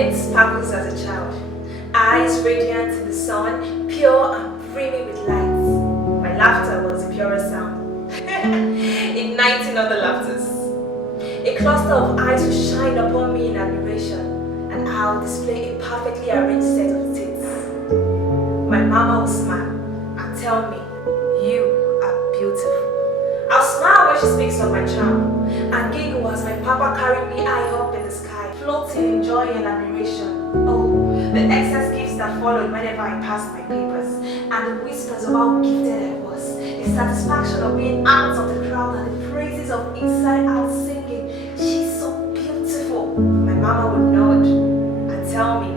named Sparkles as a child. Eyes radiant in the sun, pure and brimming with light. My laughter was the purest sound, igniting other laughters. A cluster of eyes would shine upon me in admiration, and I'll display a perfectly arranged set of tits. My mama will smile and tell me, "You are beautiful." I'll smile when she speaks of my charm, and giggle as my papa carried me high up in the sky, floating in joy and admiration. Oh, the excess gifts that followed whenever I passed my papers, and the whispers of how gifted I was, the satisfaction of being out of the crowd, and the praises of inside out singing, "She's so beautiful." My mama would nod and tell me,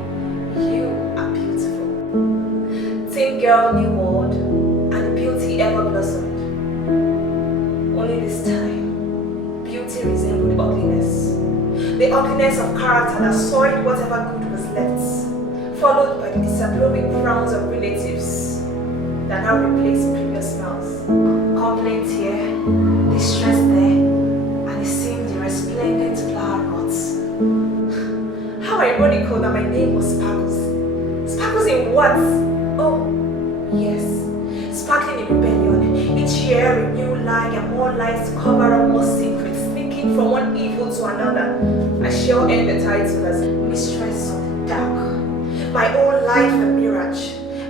"You are beautiful." Teen girl, new world, and beauty ever blossomed. Only this time, beauty resembled ugliness. The ugliness of character that soiled whatever good was left, followed by the disapproving frowns of relatives that now replaced previous smiles. Complaint here, distress there, and it seemed the resplendent flower pots. How ironical that my name was Sparkles. Sparkles in what? Oh, yes. Sparkling in rebellion, each year a new lie and more lies to cover up more secrets, sneaking from one evil to another. I shall earn the title as Mistress of the Dark. My own life a mirage.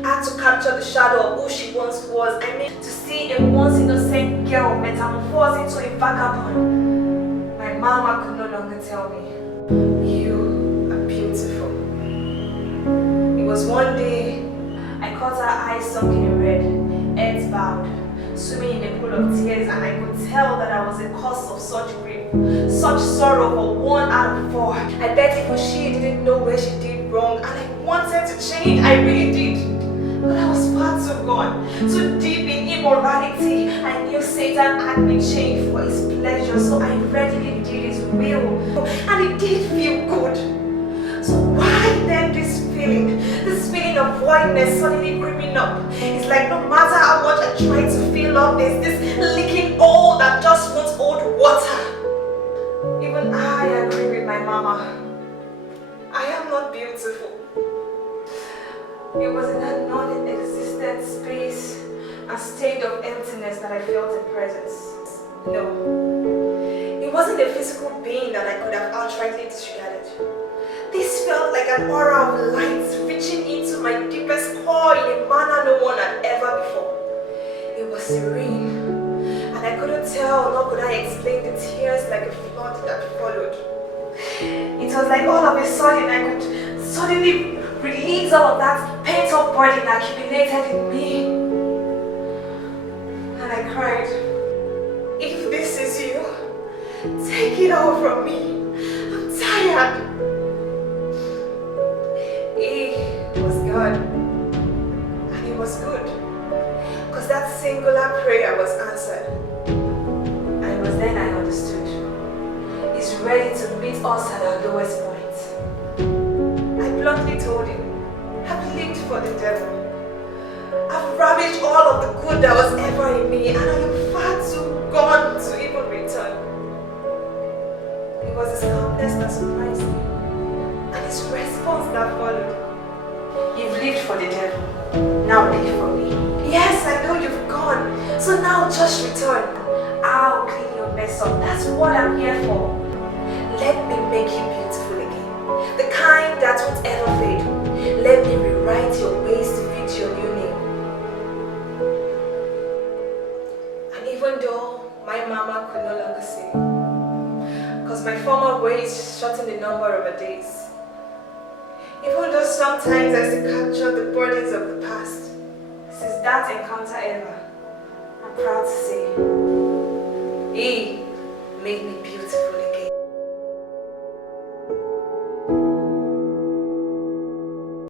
I had to capture the shadow of who she once was. I mean, to see a once innocent girl metamorphose into a vagabond. My mama could no longer tell me, "You are beautiful." It was one day I caught her eyes sunken in red, heads bowed, swimming in a pool of tears, and I could tell that I was the cause of such grief, such sorrow for 1 out of 4. I bet even she didn't know where she did wrong, and I wanted to change, I really did. But I was far too gone, too deep in immorality. I knew Satan had me chained for his pleasure, so I readily did his will, and it did feel good. So why then this feeling of voidness suddenly creeping up? It's like no matter how much I try to fill up, there's this leaking hole that just won't hold water. Even I agree with my mama. I am not beautiful. It was in that non-existent space and state of emptiness that I felt a presence. No, it wasn't a physical being that I could have outrightly disregarded. This felt like an aura of light reaching into my deepest core in a manner no one had ever before. It was serene, and I couldn't tell nor could I explain the tears like a flood that followed. It was like all of a sudden I could suddenly release all of that pent-up burden accumulated in me. And I cried, "If this is you, take it all from me. I'm tired." He was God, and it was good, because that singular prayer was answered. And it was then I understood. He's ready to meet us at our lowest point. I bluntly told him, "I've lived for the devil. I've ravished all of the good that was ever in me, and I am far too gone to even return." It was his calmness that surprised me, and his response that followed. "You've lived for the devil, now live for me." "Yes, I know you've gone, so now just return. I'll clean your mess up, that's what I'm here for. Let me make you beautiful again, the kind that won't ever fade. Let me rewrite your ways to fit your new name." And even though my mama could no longer say, because my former ways shortened the number of her days, even though sometimes I still capture the burdens of the past, since that encounter ever, I'm proud to say, he made me beautiful again.